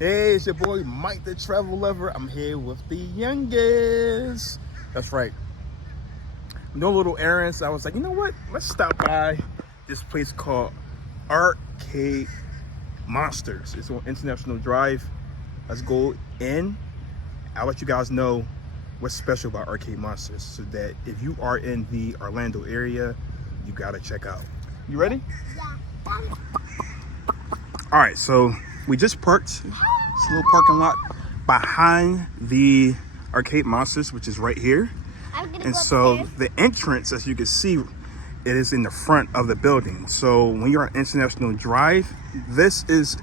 Hey, it's your boy Mike the Travel Lover. I'm here with the youngest. That's right. I'm doing little errands. I was like, you know what? Let's stop by this place called Arcade Monsters. It's on International Drive. Let's go in. I'll let you guys know what's special about Arcade Monsters so that if you are in the Orlando area, you gotta check out. You ready? Yeah. All right, so we just parked. It's a little parking lot behind the Arcade Monsters, which is right here. And so the entrance, as you can see, it is in the front of the building. So when you're on International Drive, this is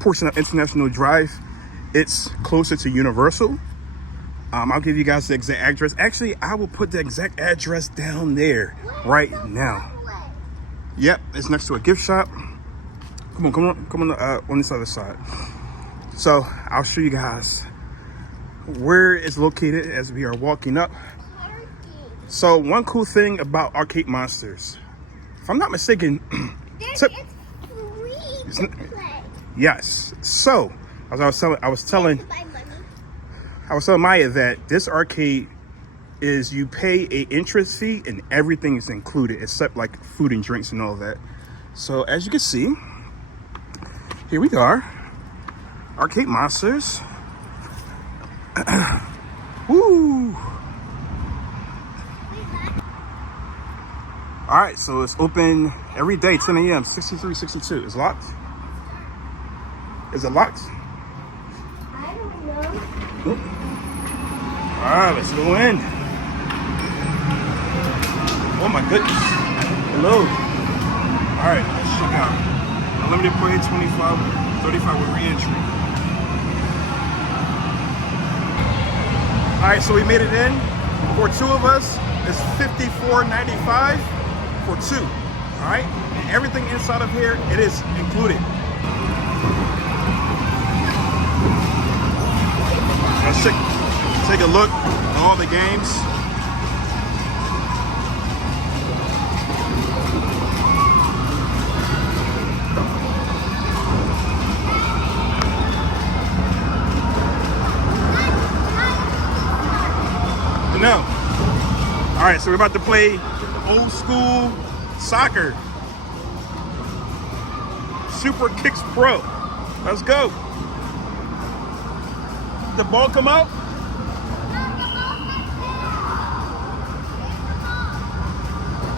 portion of International Drive. It's closer to Universal. I'll give you guys the exact address. Actually, I will put the exact address down there right now. Yep, it's next to a gift shop. Come on this other side. So I'll show you guys where it's located as we are walking up. So one cool thing about Arcade Monsters, if I'm not mistaken, it's free to play. Yes. So as I was telling Maya that this arcade is you pay a entrance fee and everything is included except like food and drinks and all that. So as you can see, here we are, Arcade Monsters. Woo! All right, so it's open every day, 10 a.m., 6362. It's locked? Is it locked? I don't know. All right, let's go in. Oh my goodness. Hello. All right, let's check out. Unlimited play, 25, 35 with re-entry. All right, so we made it in. For two of us, it's $54.95 for two. All right, and everything inside of here, it is included. Let's take a look at all the games. No. All right, so we're about to play old school soccer. Super Kicks Pro. Let's go. The ball come out?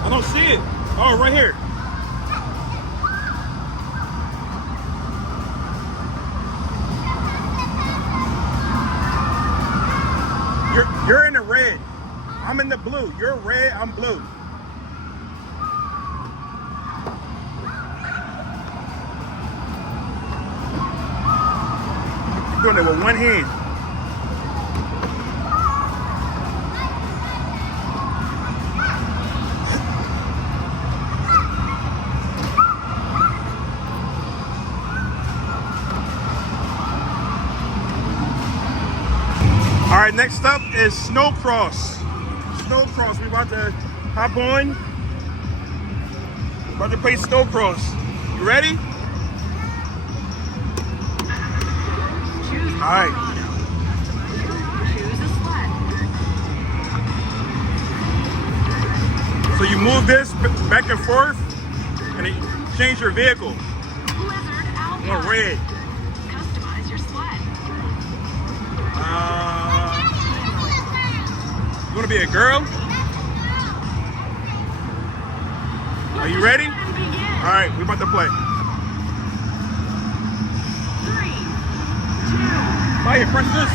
I don't see it. Oh, right here. You're in the red. I'm in the blue. You're red, I'm blue. You're doing it with one hand. All right, next up is Snow Cross. Snow Cross, we about to hop on. About to play Snow Cross. You ready? All right. So you move this back and forth, and it change your vehicle. More red. Customize your sled. You want to be a girl? Are you ready? All right, we're about to play. 3, 2. Fire, press this.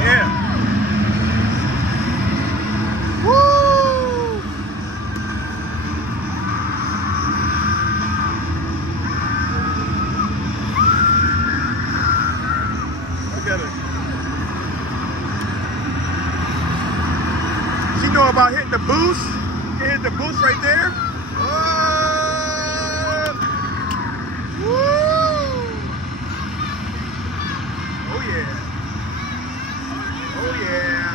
Yeah. Woo! Look at it. She know about hitting the boost. You can hit the boost right there. Woo! Oh yeah. Oh yeah.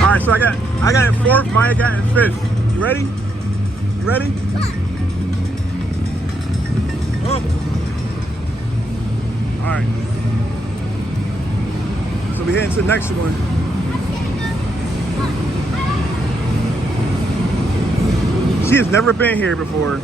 All right, so I got it fourth, Maya got it fifth. You ready? You ready? Oh, the next one? She has never been here before.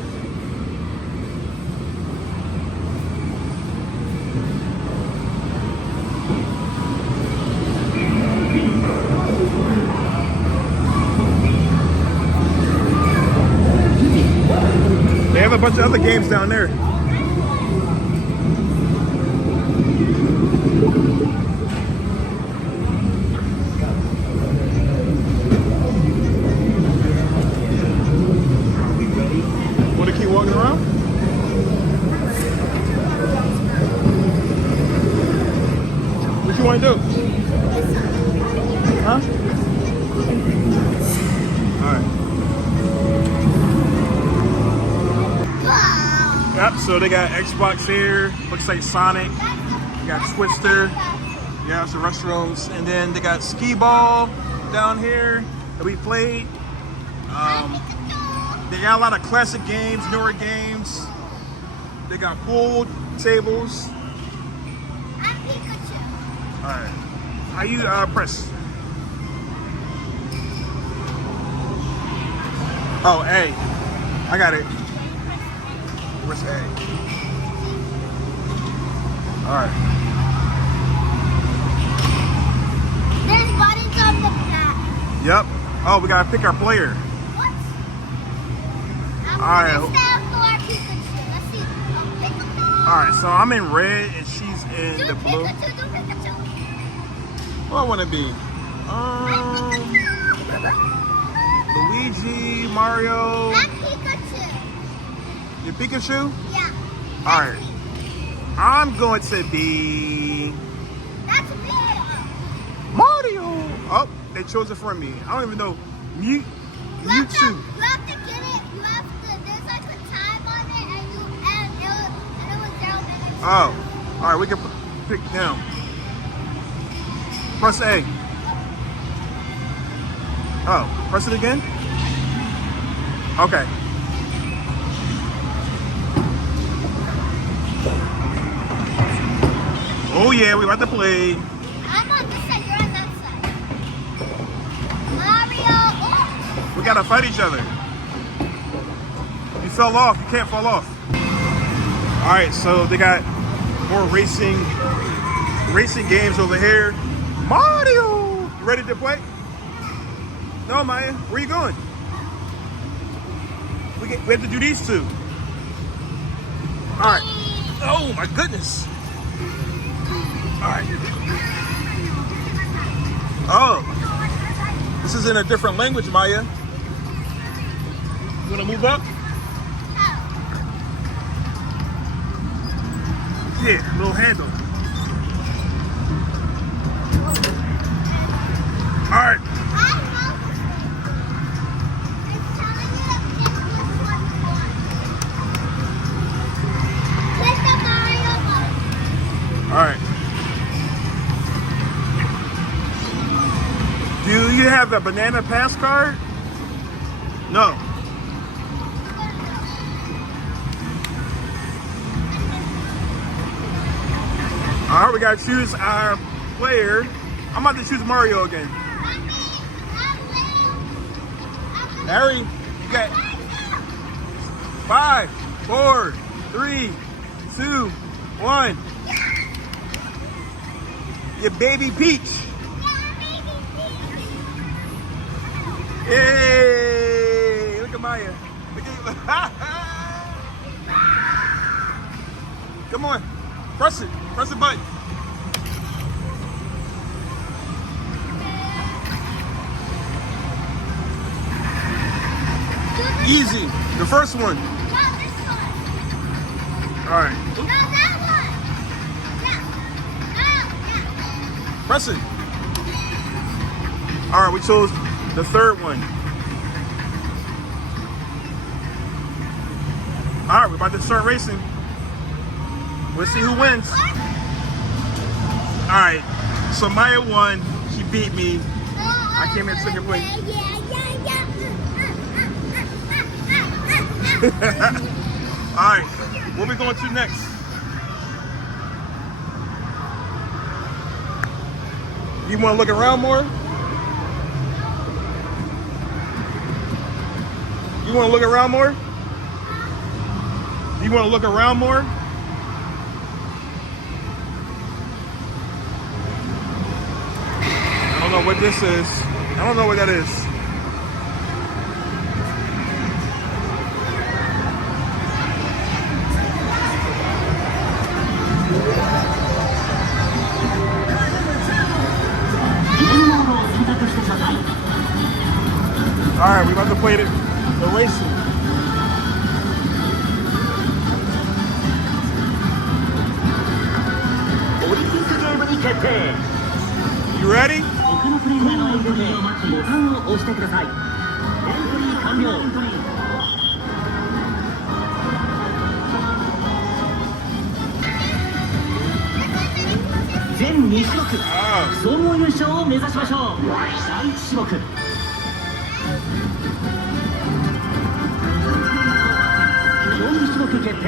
They have a bunch of other games down there. Want to keep walking around? What you want to do? Huh? All right. Yep, so they got Xbox here. Looks like Sonic. They got Twister. Yeah, some restrooms. And then they got skee ball down here that we played. They got a lot of classic games, newer games. They got pool tables. I'm Pikachu. Alright. How you press? Oh, A. I got it. Where's A? Alright. There's buttons on the back. Yep. Oh, we gotta pick our player. What? I'm Alright. gonna stand for our Pikachu. Let's see. Pikachu. Alright, so I'm in red and she's in Do the blue. Pikachu, do Pikachu. What do I wanna be? Luigi, Mario. I'm Pikachu. You Pikachu? Yeah. Alright. I'm going to be That's me. Mario. Oh, they chose it for me. I don't even know. You have to Mewtwo. get it. You have to. There's like a time on it, and it was 0 minutes. Oh. Alright, we can pick them. Press A. Oh, press it again? Okay. Oh yeah, we about to play. I'm on this side. You're on that side. Mario. Oh. We gotta fight each other. You fell off. You can't fall off. Alright, so they got more racing games over here. Mario! You ready to play? No, Maya. Where you going? We have to do these two. Alright. Oh my goodness. Alright. Oh. This is in a different language, Maya. You wanna move up? Yeah, little handle. Alright. Alright. Do you have a banana pass card? No. Alright, we gotta choose our player. I'm about to choose Mario again. Harry, you got 5, 4, 3, 2, 1. Your baby Peach. Yay! Look at Maya. Look at Come on. Press it. Press the button. Easy. The first one. All right. Press it. All right, we chose the third one. All right, we're about to start racing. We'll see who wins. All right, so Maya won. She beat me. I came in second place. All right, what we going to next? You want to look around more? You want to look around more? You want to look around more? I don't know what this is. I don't know what that is. All right, we about to play the racing. You ready?全2種目総合優勝を目指しましょう。第1種目競技種目決定。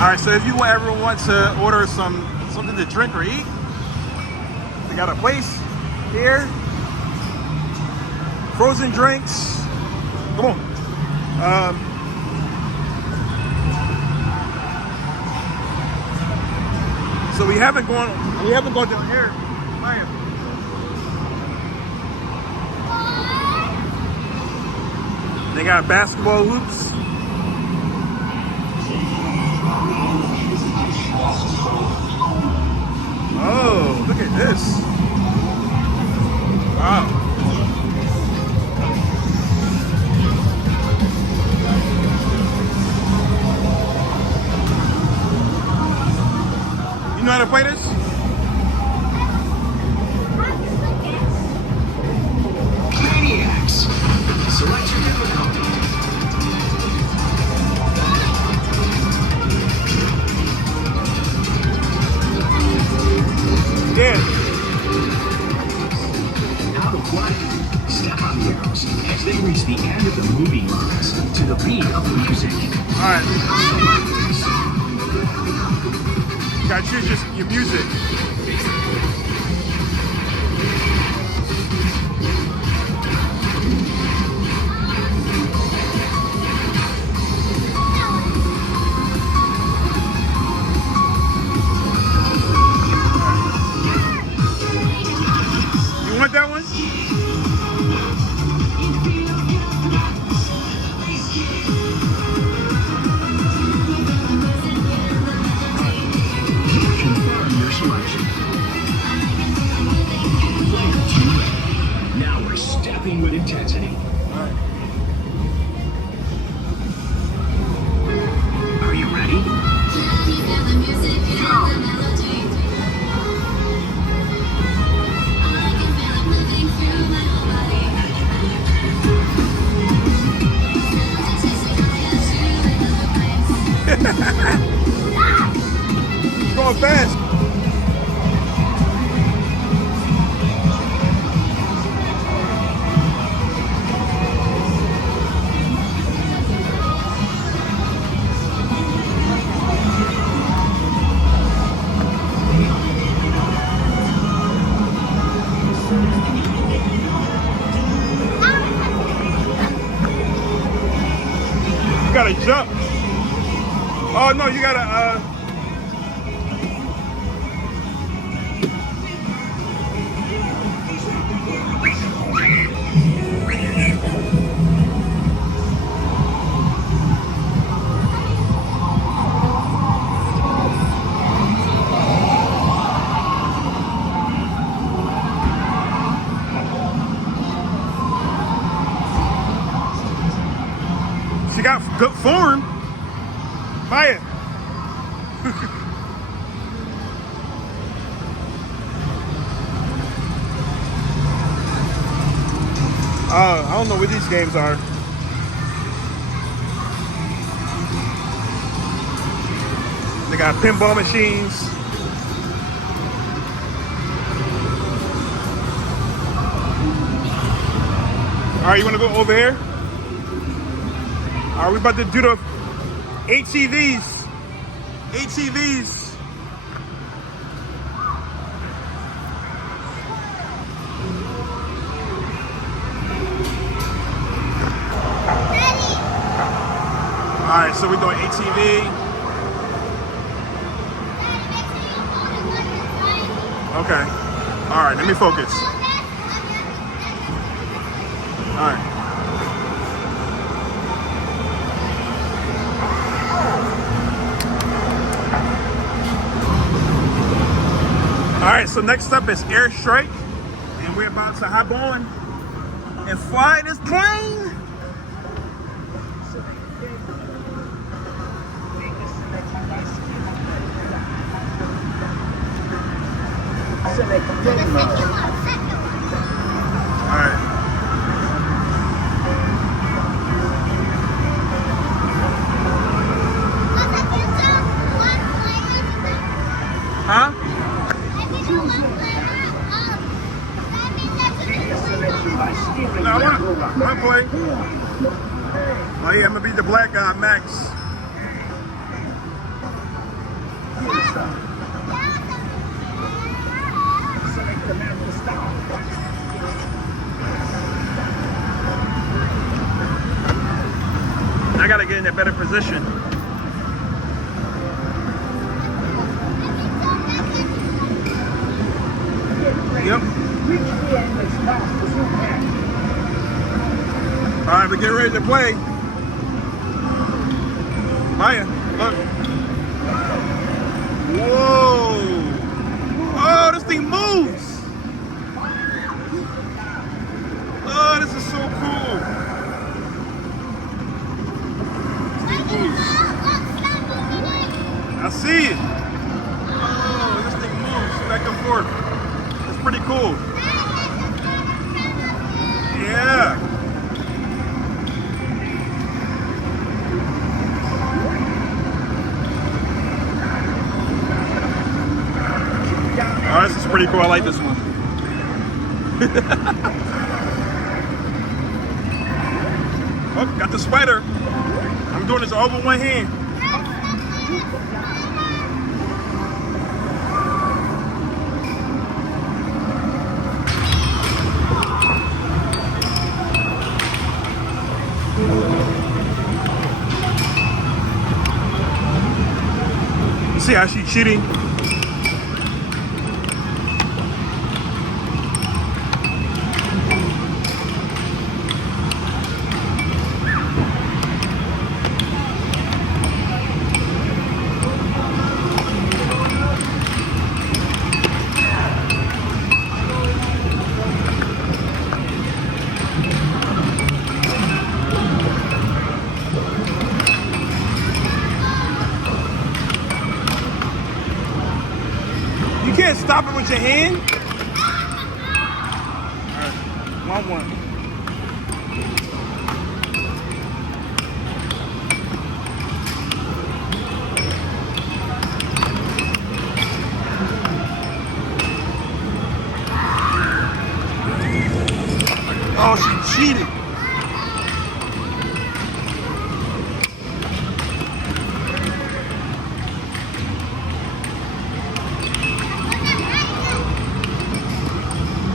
All right, so if you ever want to order something to drink or eat, they got a place here. Frozen drinks. Come on. So we haven't gone down here. Maya. They got basketball hoops. Oh, look at this. Wow. You know how to play this? Maniacs. Select your difficulty. Yeah. Out of play. Step on the arrows as they reach the end of the moving lines to the beat of the music. All right. You gotta choose your music. You want that one? Confirm your selection. Player 2. Now we're stepping with intensity. Are you ready? It's going fast. You gotta jump. Oh no, you gotta She got good form. Maya. I don't know what these games are. They got pinball machines. All right, you want to go over here? All right, we about to do the ATVs. ATVs. Alright, so we're doing ATV. Okay. Alright, let me focus. Alright. Alright, so next up is airstrike. And we're about to hop on and fly this plane. Alright. Huh? No, I want to play. Oh yeah, I'm gonna be the black guy, Max. I gotta get in a better position. Yep. All right, we get ready to play. Maya, look. Whoa. Oh, this thing moves. Oh, this is so cool. I see it. Oh, this thing moves back and forth. It's pretty cool. Yeah. Oh, this is pretty cool. I like this one. Oh, got the spider. I'm doing this all with one hand. See how she's cheating? You can't stop it with your hand. All right, 1-1. Oh, she cheated.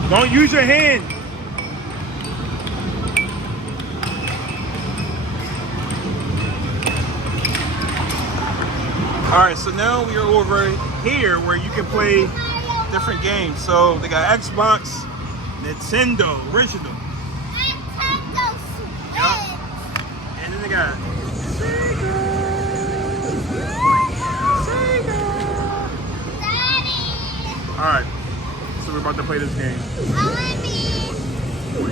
Don't use your hand. All right, so now we are over here where you can play different games. So they got Xbox, Nintendo, original. Nintendo Switch. Yep. And then they got Daddy. all right, so we're about to play this game. I want me.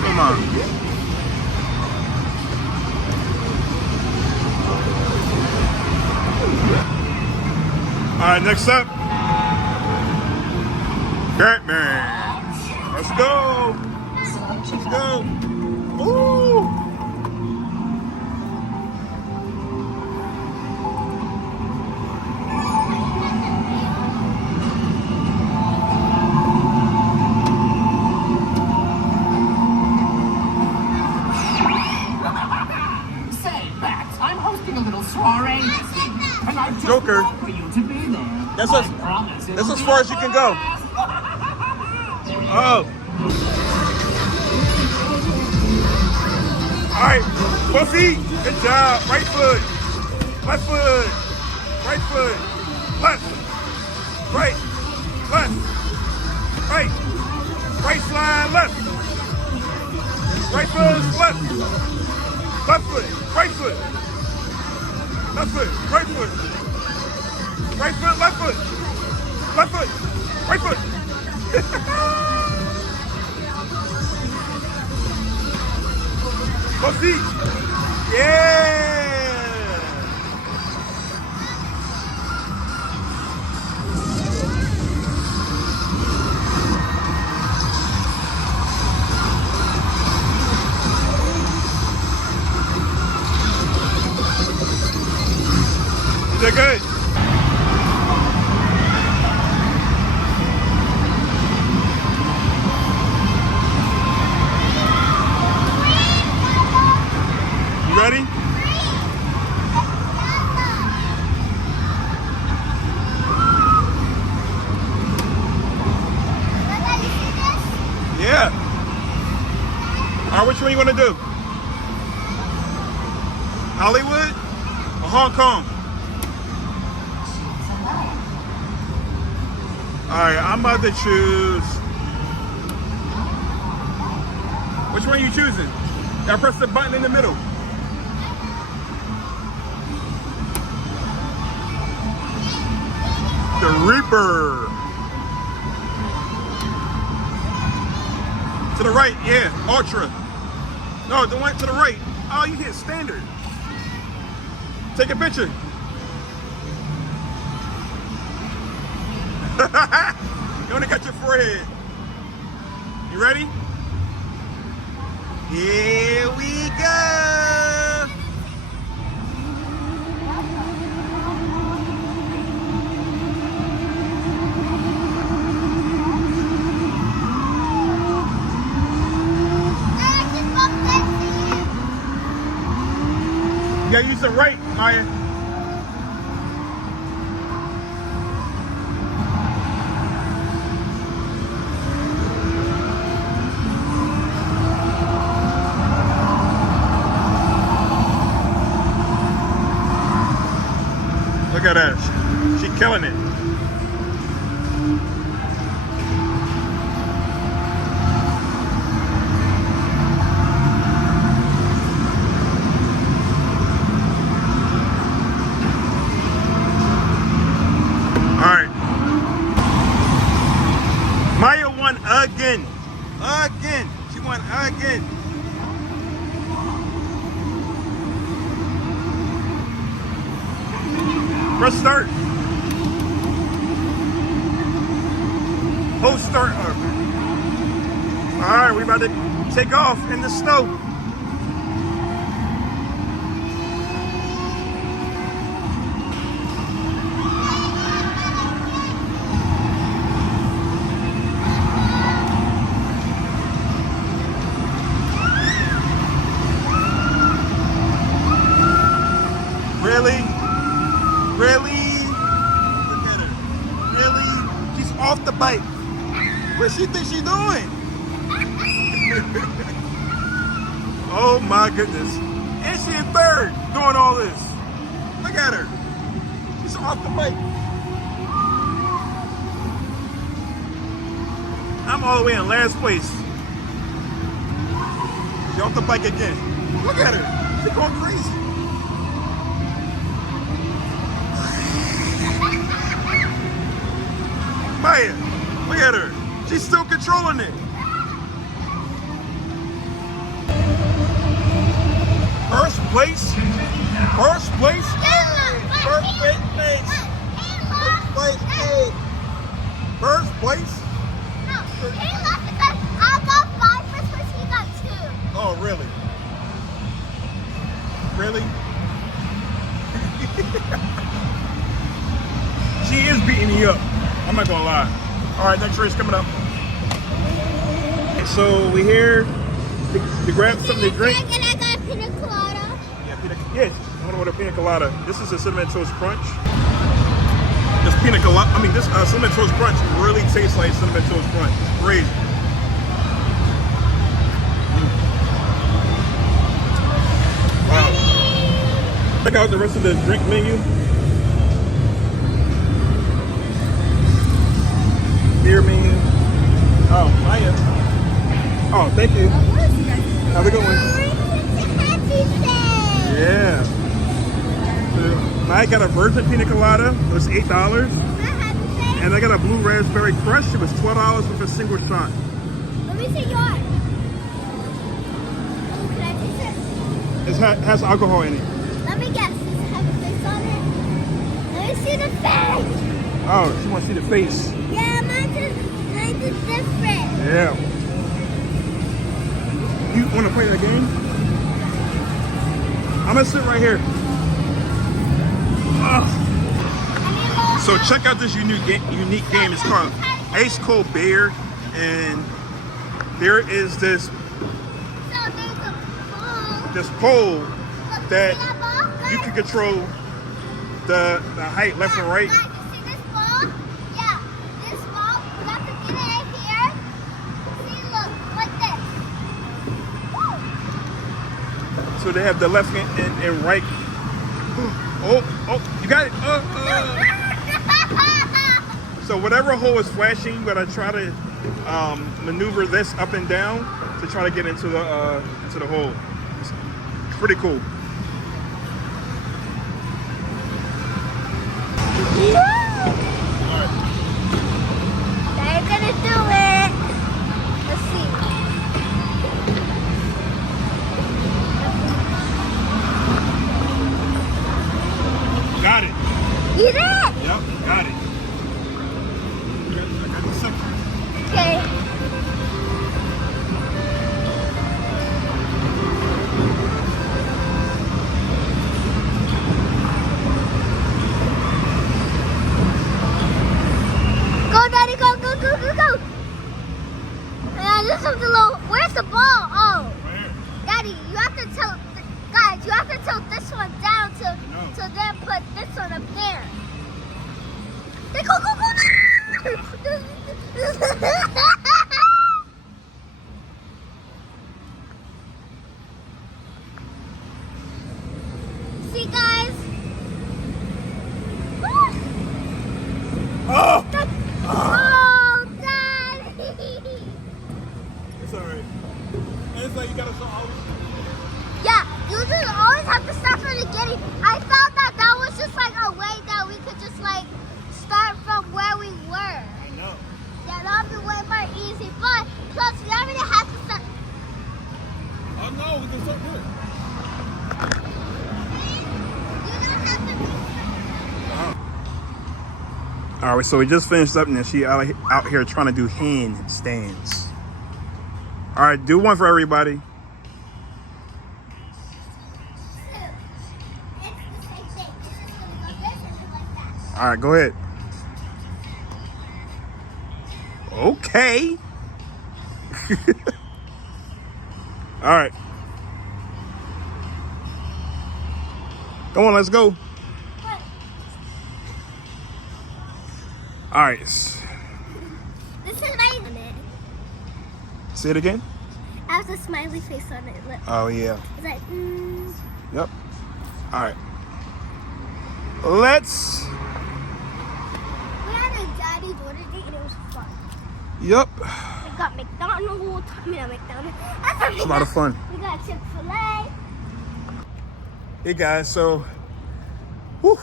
Come on. All right, next up, Batman. Let's go. Let's go. Ooh. Say, Max, I'm hosting a little soiree this evening, and I just Joker. want for you to be there. That's I as- promise that's it'll as be far a as you can go. blast. Oh. All right, both feet. Good job. Right foot. Left foot. Right foot. Left. Right. Left. Right. Right slide. Left. Right foot. Left. Left foot. Right foot. Left foot. Right foot. Right foot. Left foot. Left foot. Right foot. Both feet. Yeah. You did good. You ready? Yeah. All right, which one you want to do? Hollywood or Hong Kong? All right, I'm about to choose. Which one are you choosing? Gotta press the button in the middle. The Reaper. To the right, yeah, Ultra. No, the one to the right. Oh, you hit standard. Take a picture. You only got your forehead. You ready? Here we go. You gotta use the right, Maya. Look at that. She killing it. Maya won again. Again. She won again. Press start. Hold start. Alright, we about to take off in the snow. Really? Really? Look at her. Really? She's off the bike. What she think she doing? Oh my goodness. And she in third doing all this. Look at her. She's off the bike. I'm all the way in last place. She's off the bike again. Look at her. She's going crazy. Maya, look at her. She's still controlling it. First place. First place. First place. First place. First place. No, he left because I got 5 first place, he got 2. Oh, really? Really? She is beating me up. I'm not gonna lie. All right, next race coming up. So we here to grab something to drink. And I got pina colada. Yes, I want to order pina colada. This is a cinnamon toast crunch. This pina colada, I mean, this cinnamon toast crunch really tastes like cinnamon toast crunch. It's crazy. Check out the rest of the drink menu. Beer menu. Oh, hiya. Oh, thank you. Have a good one. Yeah. So, I got a virgin pina colada. It was $8. And I got a blue raspberry crush. It was $12 with a single shot. Let me see yours. Oh, can I taste it? It has alcohol in it. Let me guess. Does it have a face on it? Let me see the face. Oh, she wants to see the face. Yeah, mine's is different. Yeah. You want to play the game? I'm gonna sit right here. So check out this unique game. It's called Ice Cold Bear, and there is this So there's a ball. pole Look, that see that ball? you can control the height left and right. Guys, you see this ball? Yeah, this ball. We have to get it in here. See, look, like this. Woo! So they have the left and right. Oh, you got it. So whatever hole is flashing, you gotta try to maneuver this up and down to try to get into the hole. It's pretty cool. They're gonna do it. Let's see. Got it. You did. Yep, got it. I got the second. Okay. Go, Daddy, go, go, go, go, go. Yeah, this is a little. Where's the ball? Oh, Daddy, you have to tilt. Guys, you have to tilt this one down to then put this one up there. They go, go, go. See, guys. Oh! Oh, Daddy. It's alright. And it's like you gotta show all. Yeah, you just always have to start from the beginning. I thought that was just like a way that we could just like start from where we were. I know. Yeah, that would be way more easy. But plus, we already have to start. Oh no, we can still do it. You don't have to. All right, so we just finished up, and she out here trying to do handstands. All right, do one for everybody. It's the same thing. It's just gonna go this and then like that. All right, go ahead. Okay. All right. Come on, let's go. But All right. this is my limit. Say it again. I have a smiley face on it. Look. Oh, yeah. It's like, Yep. All right. Let's. We had a daddy-daughter date and it was fun. Yep. We got McDonald's. I mean, not McDonald's. It's a lot of fun. We got Chick-fil-A. Hey, guys. So, whew,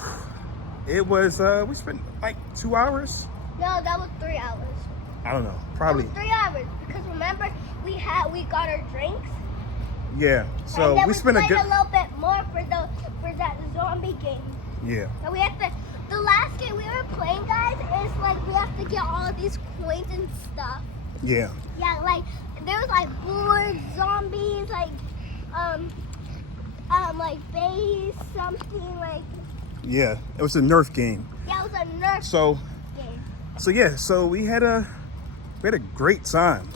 it was, we spent like 2 hours. No, that was 3 hours. I don't know. It Probably. was 3 hours because remember we got our drinks. Yeah. So, and then we spent a played good. a little bit more for that zombie game. Yeah. And we have to. The last game we were playing, guys, is like we have to get all of these coins and stuff. Yeah. Yeah, like there was like boards, zombies, like base, something like. Yeah. It was a Nerf game. Yeah, it was a Nerf So, game. yeah. So we had a great time.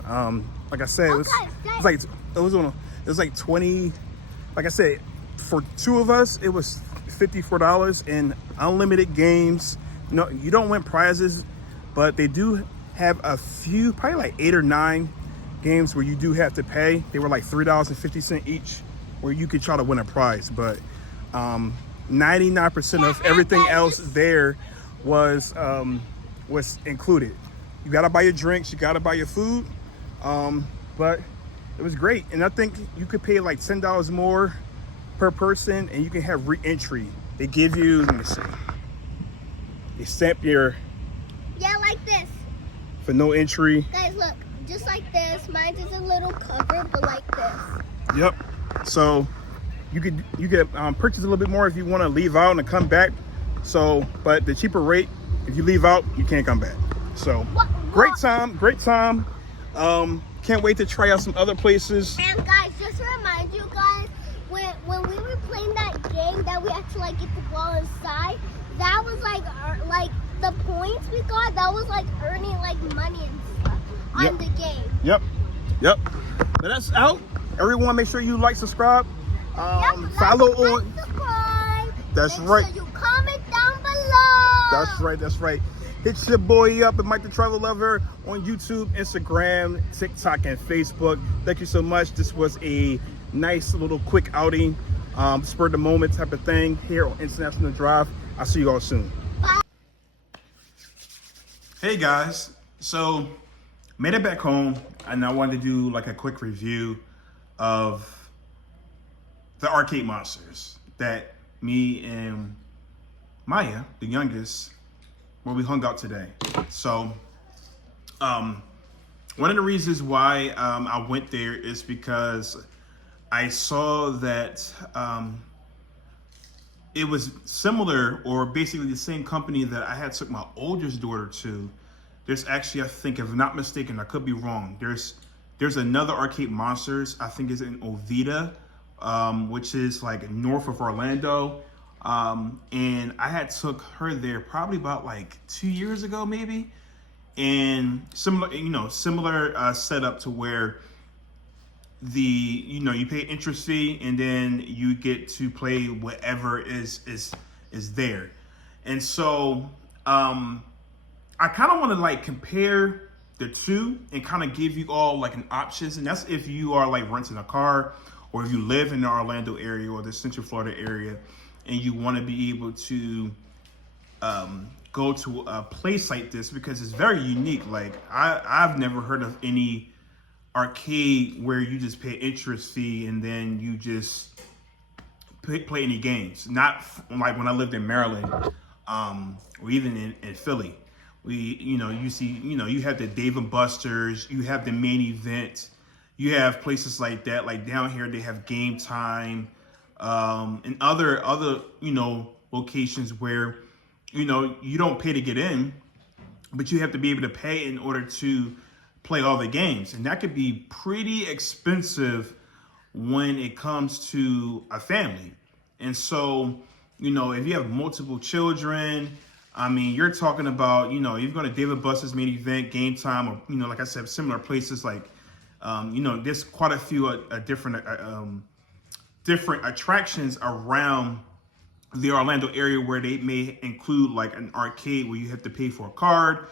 Like I said, Oh, it was like 20. Like I said, for two of us, it was $54 and unlimited games. No, you don't win prizes, but they do have a few, probably like 8 or 9 games where you do have to pay. They were like $3.50 each, where you could try to win a prize. But 99% of everything else there was included. You gotta buy your drinks, you gotta buy your food, but it was great. And I think you could pay like $10 more per person, and you can have re-entry. They give you, let me see, they stamp your Yeah, like this. for no entry. Guys, look, just like this. Mine is a little covered, but like this. Yep. So you could purchase a little bit more if you want to leave out and come back. So, but the cheaper rate, if you leave out, you can't come back. So great time. Can't wait to try out some other places. And guys, just to remind you guys, when we were playing that game that we had to like get the ball inside, that was like the points we got. That was like earning like money and stuff on the game. Yep. But that's out. Everyone, make sure you like, subscribe, follow on. Subscribe. That's Make right. Sure you comment down below. That's right. Hit your boy up at Mike the Travel Lover on YouTube, Instagram, TikTok, and Facebook. Thank you so much. This was a nice little quick outing, spur of the moment type of thing here on International Drive. I'll see you all soon. Bye. Hey guys, so made it back home, and I wanted to do like a quick review of the arcade monsters that me and Maya, the youngest, where we hung out today. So one of the reasons why I went there is because I saw that it was similar, or basically the same company that I had took my oldest daughter to. There's actually, I think, if I'm not mistaken, I could be wrong, there's another Arcade Monsters, I think is in Oviedo, which is like north of Orlando. And I had took her there probably about like 2 years ago, maybe. And similar setup to where you pay interest fee and then you get to play whatever is there. And so, I kind of want to like compare the two and kind of give you all like an options. And that's if you are like renting a car, or if you live in the Orlando area or the Central Florida area, and you want to be able to go to a place like this, because it's very unique. Like I've never heard of any arcade where you just pay interest fee and then you just play any games. Not like when I lived in Maryland, or even in Philly. You have the Dave & Buster's, you have the Main Event, you have places like that. Like down here, they have Game Time, and other locations where you don't pay to get in, but you have to be able to pay in order to play all the games, and that could be pretty expensive when it comes to a family. And so, if you have multiple children, I mean, you're talking about, you're going to Dave & Buster's, Main Event, Game Time, or, like I said, similar places like, there's quite a few different attractions around the Orlando area where they may include like an arcade where you have to pay for a card.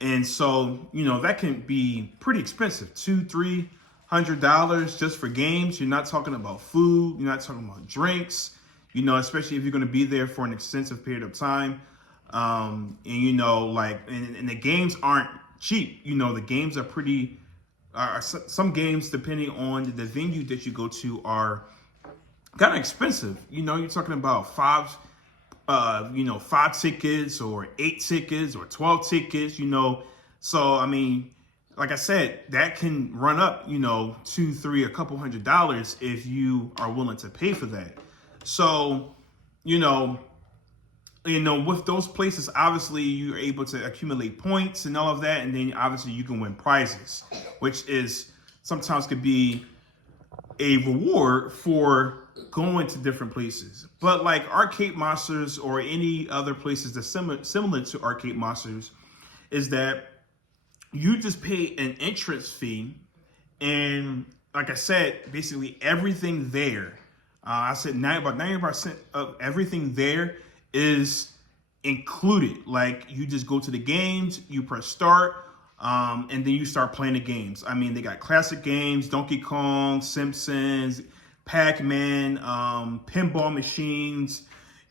And so, that can be pretty expensive, $200-300 just for games. You're not talking about food. You're not talking about drinks, especially if you're going to be there for an extensive period of time. And the games aren't cheap. The games are pretty, some games, depending on the venue that you go to, are kind of expensive. You're talking about five tickets or 8 tickets or 12 tickets, So, I mean, like I said, that can run up, $200, $300, a couple $100 if you are willing to pay for that. So, with those places, obviously you're able to accumulate points and all of that. And then obviously you can win prizes, which is sometimes could be a reward for going to different places. But like Arcade Monsters or any other places that's similar to Arcade Monsters is that you just pay an entrance fee. And like I said, basically everything there, I said about 90% of everything there is included. Like you just go to the games, you press start, and then you start playing the games. I mean, they got classic games, Donkey Kong, Simpsons, Pac-Man, pinball machines,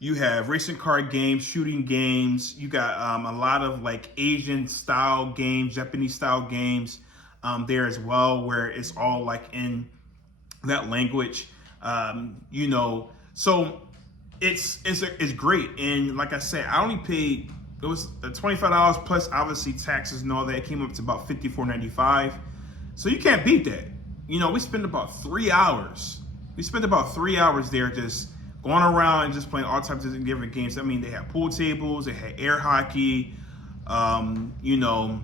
You have racing car games, shooting games. You got a lot of like Asian style games, Japanese style games there as well, where it's all like in that language. You know, so it's great. And like I said, I only paid, it was $25 plus obviously taxes and all that. It came up to about $54.95. So you can't beat that. You know, we spent about 3 hours. We spent about 3 hours there just going around and just playing all types of different games. I mean, they had pool tables, they had air hockey, you know,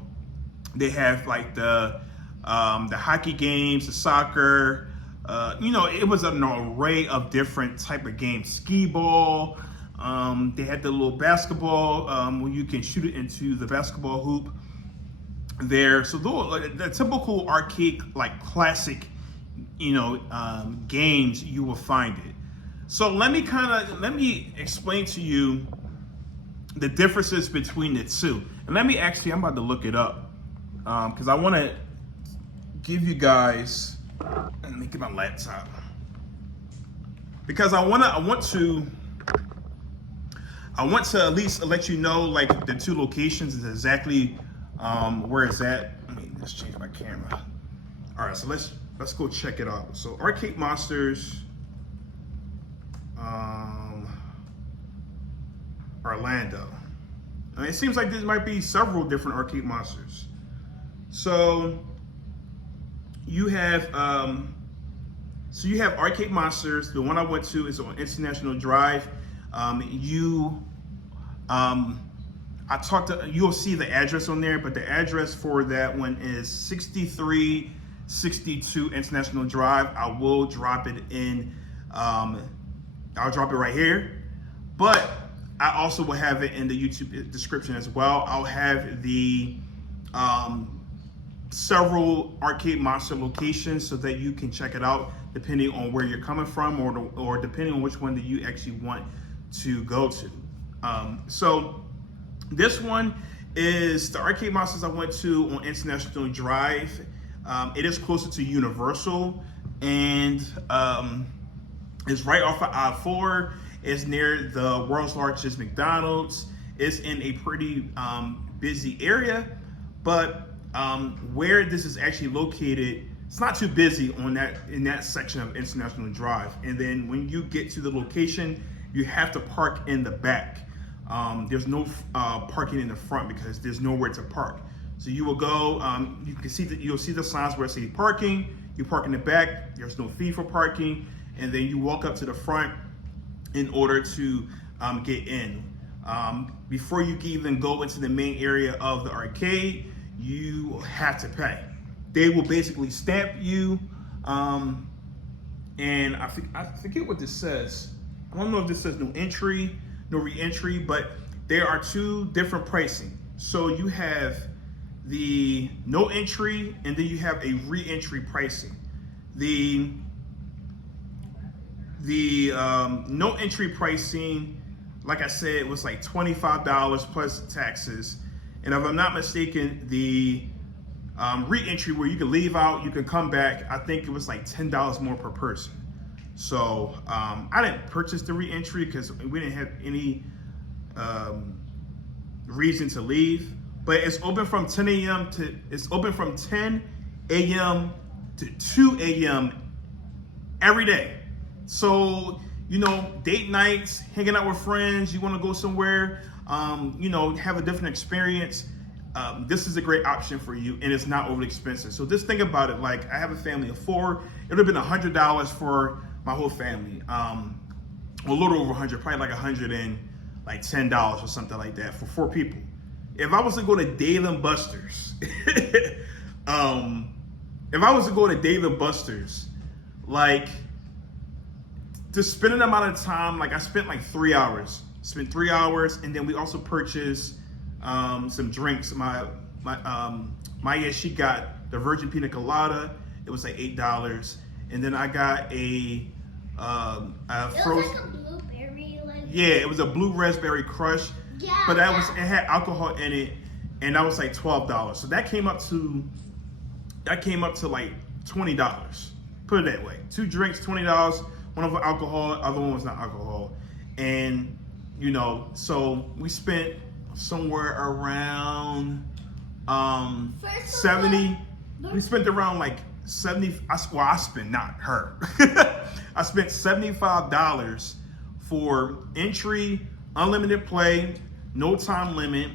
they have like the hockey games, the soccer, you know, it was an array of different type of games. Skee ball, they had the little basketball where you can shoot it into the basketball hoop there. So the typical arcade, like classic, you know, games, you will find it. So let me explain to you the differences between the two. And I'm about to look it up because I want to give you guys, let me get my laptop, because I want to at least let you know like the two locations is exactly where it's at. Let me just change my camera. All right, so let's go check it out. So Arcade Monsters, Orlando. I mean, it seems like there might be several different Arcade Monsters. So you have Arcade Monsters. The one I went to is on International Drive. You'll see the address on there, but the address for that one is 6362 International Drive. I will drop it in. I'll drop it right here, but I also will have it in the YouTube description as well. I'll have the several Arcade Monster locations so that you can check it out depending on where you're coming from or depending on which one that you actually want to go to. So this one is the Arcade Monsters I went to on International Drive. It is closer to Universal, and it's right off of I-4. It's near the world's largest McDonald's. It's in a pretty busy area, but where this is actually located, it's not too busy in that section of International Drive. And then when you get to the location, you have to park in the back. There's no parking in the front because there's nowhere to park. So you will go, you'll see the signs where it says parking. You park in the back. There's no fee for parking, and then you walk up to the front in order to get in. Before you can even go into the main area of the arcade, you have to pay. They will basically stamp you, and I forget what this says. I don't know if this says no entry, no re-entry, but there are two different pricing. So you have the no entry, and then you have a re-entry pricing. The no entry pricing, like I said, was like $25 plus taxes. And if I'm not mistaken, the re-entry where you can leave out, you can come back, I think it was like $10 more per person. So I didn't purchase the re-entry because we didn't have any reason to leave. But it's open from 10 a.m. to 2 a.m. every day. So, you know, date nights, hanging out with friends, you want to go somewhere, you know, have a different experience. This is a great option for you, and it's not overly expensive. So just think about it. Like, I have a family of 4. It would have been $100 for my whole family. A little over 100, probably like $110 or something like that for 4 people. If I was to go to Dave & Buster's, like, to spend an amount of time, like I spent like 3 hours. And then we also purchased some drinks. Maya, she got the virgin pina colada. It was like $8. And then I got a frozen. It was like a blueberry. Yeah, it was a blue raspberry crush. Yeah. But it had alcohol in it, and that was like $12. So that came up to like $20. Put it that way. 2 drinks, $20. One of them alcohol, other one was not alcohol. And you know, so we spent somewhere around First 70. We spent around like 70. I spent, not her. I spent $75 for entry, unlimited play, no time limit,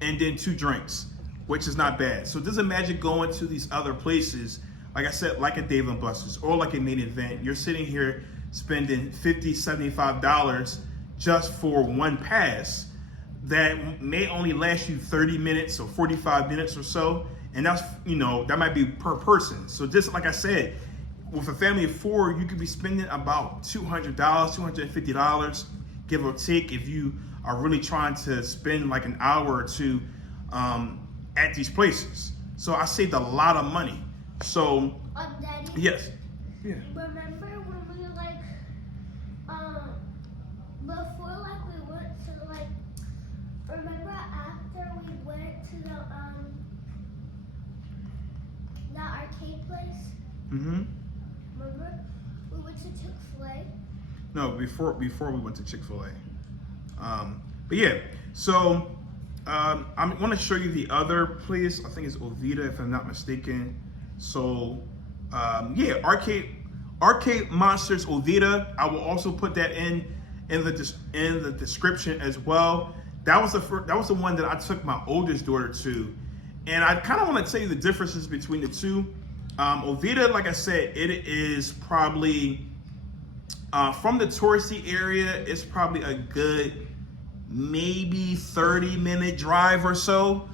and then 2 drinks, which is not bad. So just imagine going to these other places, like I said, like a Dave & Buster's or like a main event. You're sitting here spending $50, $75 just for one pass that may only last you 30 minutes or 45 minutes or so. And that's, you know, that might be per person. So just like I said, with a family of 4, you could be spending about $200, $250, give or take, if you are really trying to spend like an hour or 2 at these places. So I saved a lot of money. So, Daddy, yes. Yeah. remember when we like, before like we went to like, remember after we went to the arcade place? Mm-hmm. Remember? We went to Chick-fil-A. No, before we went to Chick-fil-A. But yeah, so I want to show you the other place. I think it's Ovita, if I'm not mistaken. So yeah, Arcade Monsters Ovita. I will also put that in the description as well. That was the one that I took my oldest daughter to, and I kind of want to tell you the differences between the two. Ovita, like I said, it is probably from the touristy area. It's probably a good maybe 30-minute drive or so.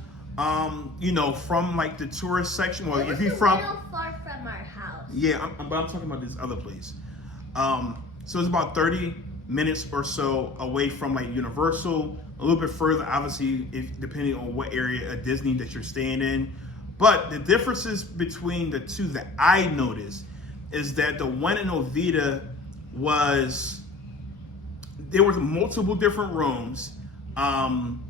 You know, from like the tourist section. Well, if you're from, little far from our house. yeah, but I'm talking about this other place. So it's about 30 minutes or so away from like Universal. A little bit further, obviously, depending on what area of Disney that you're staying in. But the differences between the two that I noticed is that the one in Ovita there was multiple different rooms, and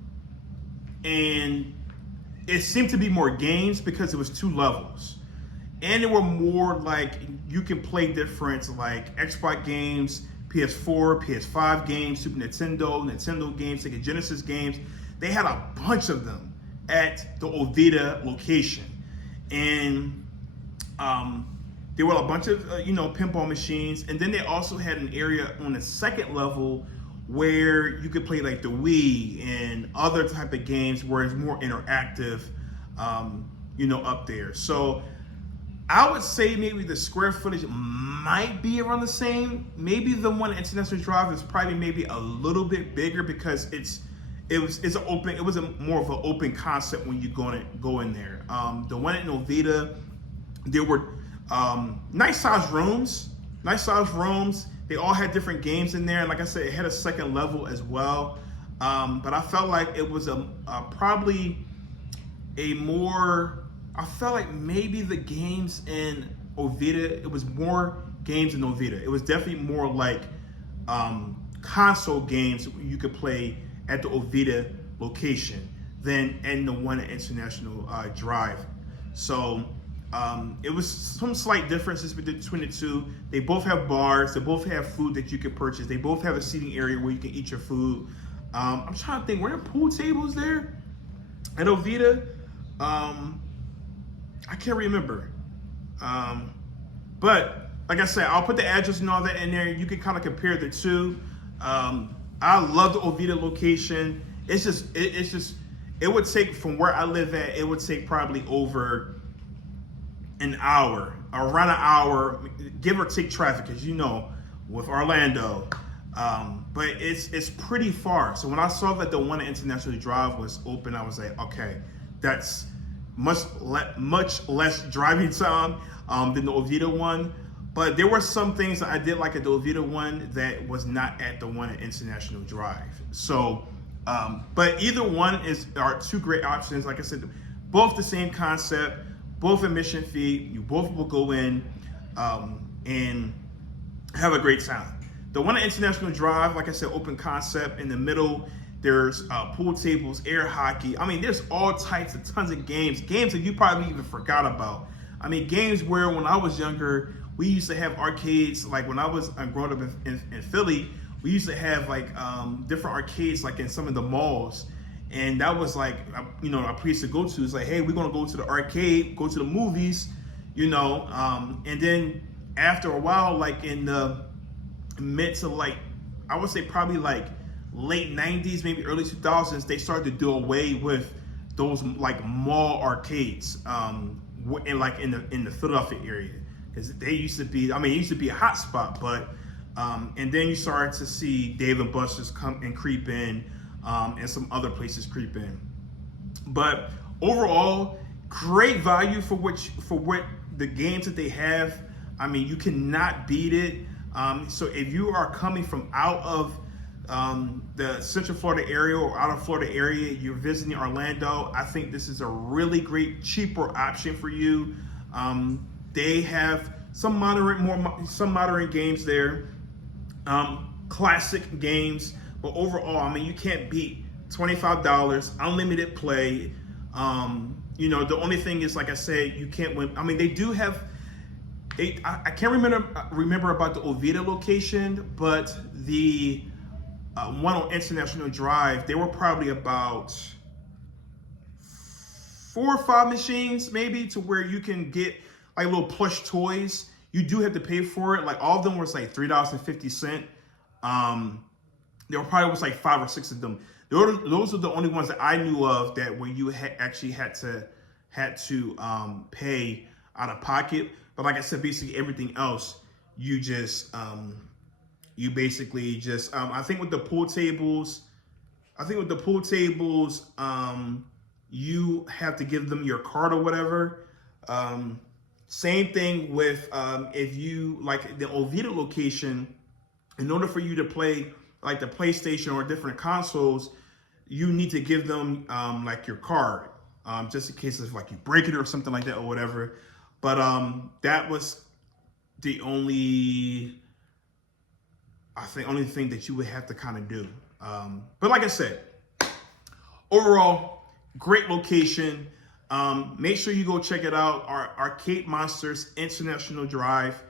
it seemed to be more games because it was 2 levels. And there were more like, you can play different like Xbox games, PS4, PS5 games, Super Nintendo games, Sega Genesis games. They had a bunch of them at the Ovita location. And there were a bunch of, pinball machines. And then they also had an area on the second level where you could play like the Wii and other type of games where it's more interactive, up there. So I would say maybe the square footage might be around the same. Maybe the one at International Drive is probably maybe a little bit bigger because it was more of an open concept when you go in there. The one at Novita, there were nice sized rooms. They all had different games in there, and like I said, it had a second level as well. But I felt like it was probably a more. I felt like maybe the games in Ovita, it was more games in Ovita. It was definitely more like console games you could play at the Ovita location than in the one at International Drive. So it was some slight differences between the two. They both have bars. They both have food that you can purchase. They both have a seating area where you can eat your food. I'm trying to think, were there pool tables there at Ovita? I can't remember. But like I said, I'll put the address and all that in there. You can kind of compare the two. I love the Ovita location. It's just, it would take, from where I live at, it would take probably over an hour, around an hour, give or take traffic, as you know, with Orlando. But it's pretty far. So when I saw that the one at International Drive was open, I was like, okay, that's much less driving time than the Ovita one. But there were some things that I did like at the Ovita one that was not at the one at International Drive. So, but either one are 2 great options. Like I said, both the same concept, both admission fee. You both will go in and have a great time. The one at International Drive, like I said, open concept. In the middle, there's pool tables, air hockey. I mean, there's all types of tons of games that you probably even forgot about. I mean, games where when I was younger, we used to have arcades. Like when I was growing up in Philly, we we used to have like different arcades like in some of the malls. And that was like, you know, our place to go to. It's like, hey, we're gonna go to the arcade, go to the movies, you know. And then after a while, like in the mid to like, I would say probably like late 90s, maybe early 2000s, they started to do away with those like mall arcades, in like in the Philadelphia area, because they used to be, I mean, it used to be a hot spot, but and then you started to see Dave and Buster's come and creep in, and some other places creep in. But overall, great value for what the games that they have. I mean, you cannot beat it. So if you are coming from out of the Central Florida area or out of Florida area, you're visiting Orlando, I think this is a really great, cheaper option for you. They have some moderate games there, classic games, but overall, I mean, you can't beat $25, unlimited play. You know, the only thing is, like I said, you can't win. I mean, they do have. I can't remember about the Oviedo location, but the one on International Drive, there were probably about 4 or 5 machines, maybe, to where you can get like little plush toys. You do have to pay for it. Like all of them was like $3.50. There probably was like 5 or 6 of them. Those are the only ones that I knew of that where you actually had to pay out of pocket. But like I said, basically everything else, you just you basically just I think with the pool tables, you have to give them your card or whatever. Same thing with if you like the Oviedo location, in order for you to play like the PlayStation or different consoles, you need to give them like your card, just in case if like you break it or something like that or whatever. But that was the only thing that you would have to kind of do. But like I said, overall, great location. Make sure you go check it out. Our Arcade Monsters International Drive.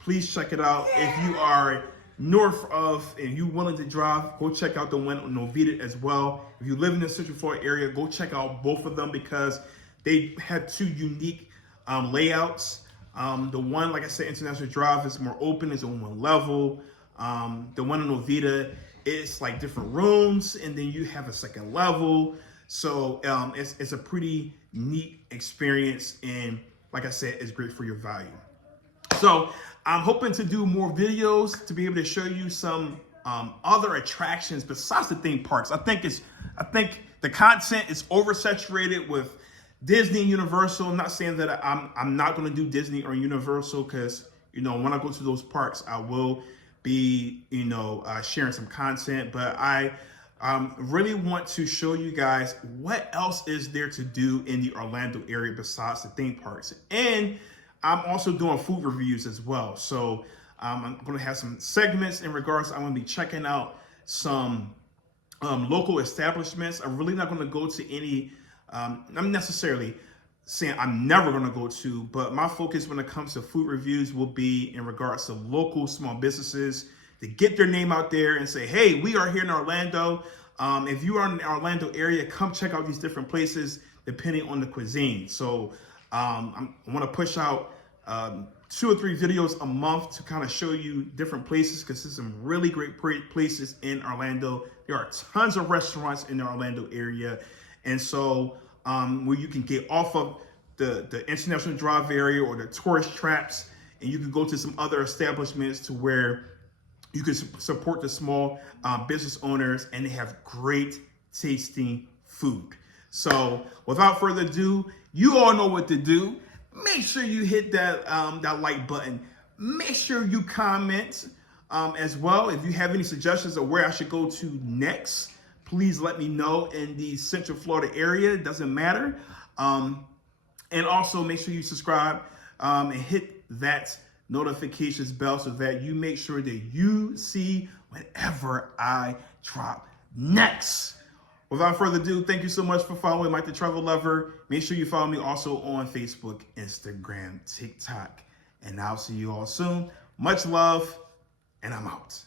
Please check it out. If you are north of and you willing to drive, go check out the one on Oviedo as well. If you live in the Central Florida area, go check out both of them because they have 2 unique layouts. The one, like I said, International Drive is more open, it's on one level. The one in Oviedo, it's like different rooms, and then you have a second level. So it's a pretty neat experience, and like I said, it's great for your value. So I'm hoping to do more videos to be able to show you some other attractions besides the theme parks. I think the content is oversaturated with Disney and Universal. I'm not saying that I'm not going to do Disney or Universal, because you know when I go to those parks, I will be sharing some content. But I really want to show you guys what else is there to do in the Orlando area besides the theme parks. And I'm also doing food reviews as well. So I'm going to have some segments in regards. I'm going to be checking out some local establishments. I'm really not going to go to any. I'm necessarily saying I'm never going to go to, but my focus when it comes to food reviews will be in regards to local small businesses to get their name out there and say, hey, we are here in Orlando. If you are in the Orlando area, come check out these different places depending on the cuisine. So I want to push out 2 or 3 videos a month to kind of show you different places, because there's some really great places in Orlando. There are tons of restaurants in the Orlando area. And so where you can get off of the International Drive area or the tourist traps, and you can go to some other establishments to where you can support the small business owners, and they have great tasting food. So without further ado, you all know what to do. Make sure you hit that like button. Make sure you comment as well. If you have any suggestions of where I should go to next, please let me know in the Central Florida area. It doesn't matter. And also make sure you subscribe and hit that notifications bell so that you make sure that you see whenever I drop next. Without further ado, thank you so much for following Mike the Travel Lover. Make sure you follow me also on Facebook, Instagram, TikTok. And I'll see you all soon. Much love, and I'm out.